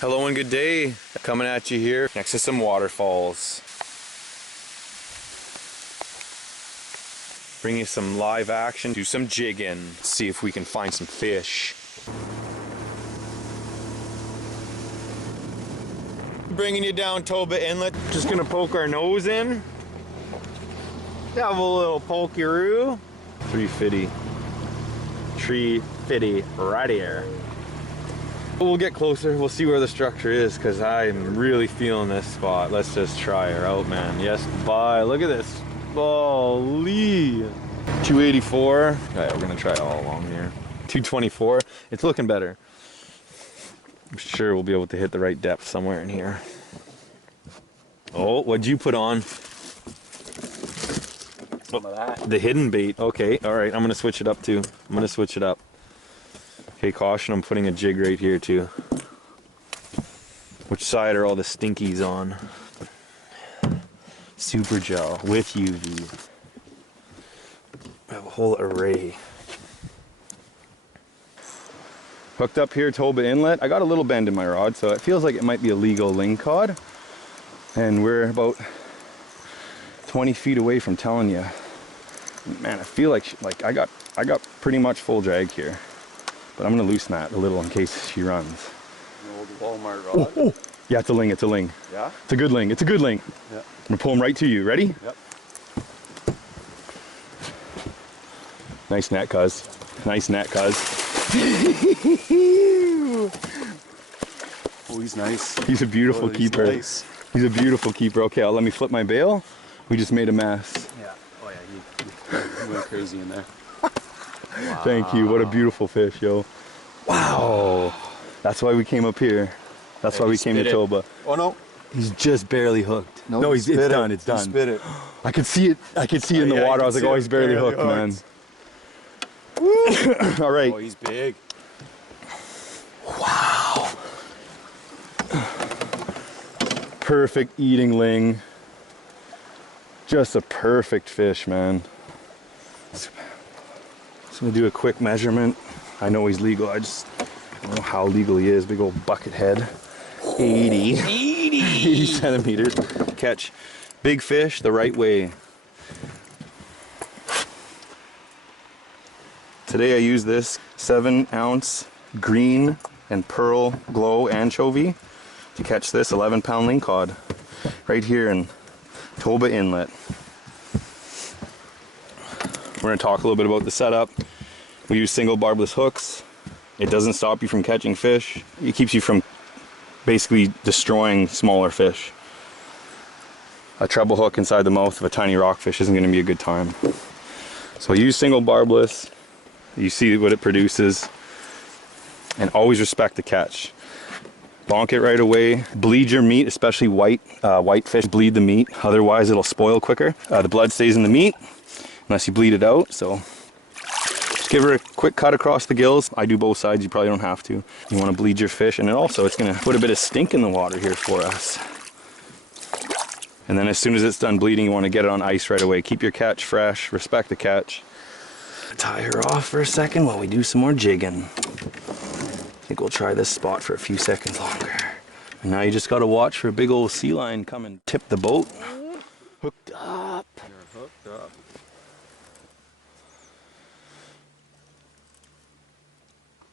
Hello and good day. Coming at you here next to some waterfalls. Bring you some live action, do some jigging, see if we can find some fish. Bringing you down Toba Inlet. Just gonna poke our nose in. Have a little pokeroo. 350. Tree fitty right here. We'll get closer, we'll see where the structure is, because I'm really feeling this spot. Let's just try her out, man. Yes, bye. Look at this. Holy. 284. Alright, we're gonna try all along here. 224. It's looking better. I'm sure we'll be able to hit the right depth somewhere in here. Oh, what'd you put on? What about that? The hidden bait. Okay, alright, I'm gonna switch it up too. I'm gonna switch it up. Okay, caution, I'm putting a jig right here too. Which side are all the stinkies on? Super gel with UV. I have a whole array. Hooked up here, Toba Inlet. I got a little bend in my rod, so it feels like it might be a legal lingcod. And we're about 20 feet away from telling you. Man, I feel like I got pretty much full drag here. But I'm gonna loosen that a little in case she runs. An old Walmart rod. Oh. Yeah, it's a ling, it's a ling. Yeah? It's a good ling, it's a good ling. Yeah. I'm gonna pull him right to you. Ready? Yep. Nice net, cuz. Nice net, cuz. Oh, he's nice. He's a beautiful keeper. Nice. He's a beautiful keeper. Okay, let me flip my bail. We just made a mess. Yeah. Oh yeah, he went crazy in there. Wow. Thank you. What a beautiful fish, yo. Wow. That's why we came up here. That's why we came to Toba. Oh no. He's just barely hooked. No, it's done. It's done. He spit it. I could see it. I could see it in the water. I was like, oh, he's barely hooked, man. All right. Oh, he's big. Wow. Perfect eating ling. Just a perfect fish, man. Just gonna do a quick measurement. I know he's legal. I don't know how legal he is. Big old bucket head. 80 centimeters. Catch big fish the right way. Today I use this 7-ounce green and pearl glow anchovy to catch this 11-pound lingcod right here in Toba Inlet. We're going to talk a little bit about the setup. We use single barbless hooks. It doesn't stop you from catching fish. It keeps you from basically destroying smaller fish. A treble hook inside the mouth of a tiny rockfish isn't going to be a good time. So use single barbless. You see what it produces. And always respect the catch. Bonk it right away. Bleed your meat, especially white fish. Bleed the meat, otherwise it'll spoil quicker. The blood stays in the meat unless you bleed it out. So just give her a quick cut across the gills. I do both sides. You probably don't have to. You want to bleed your fish, and then also it's going to put a bit of stink in the water here for us. And then as soon as it's done bleeding, you want to get it on ice right away. Keep your catch fresh. Respect the catch. Tie her off for a second while we do some more jigging. I think we'll try this spot for a few seconds longer. And now you just got to watch for a big old sea lion come and tip the boat. Hooked up. You're hooked up.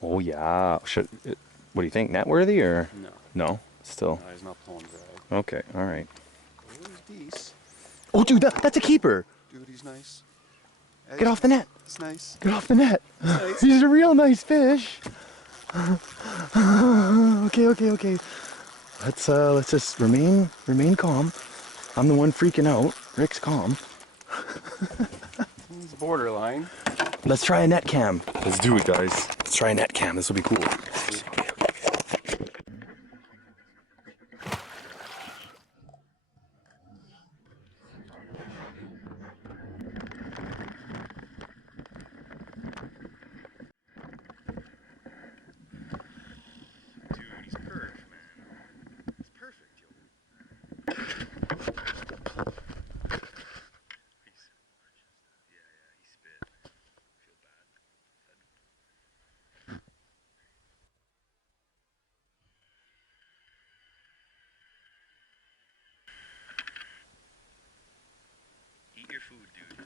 Oh yeah. What do you think? Net worthy or? No. No? Still? No, he's not pulling drag. Okay, alright. Oh, he's decent. Oh dude, that's a keeper. Dude, he's nice. Get off the net. It's nice. Get off the net. Nice. He's a real nice fish. Okay. Let's just remain calm. I'm the one freaking out. Rick's calm. He's borderline. Let's try a net cam. Let's do it, guys. Let's try a net cam. This will be cool. food, dude.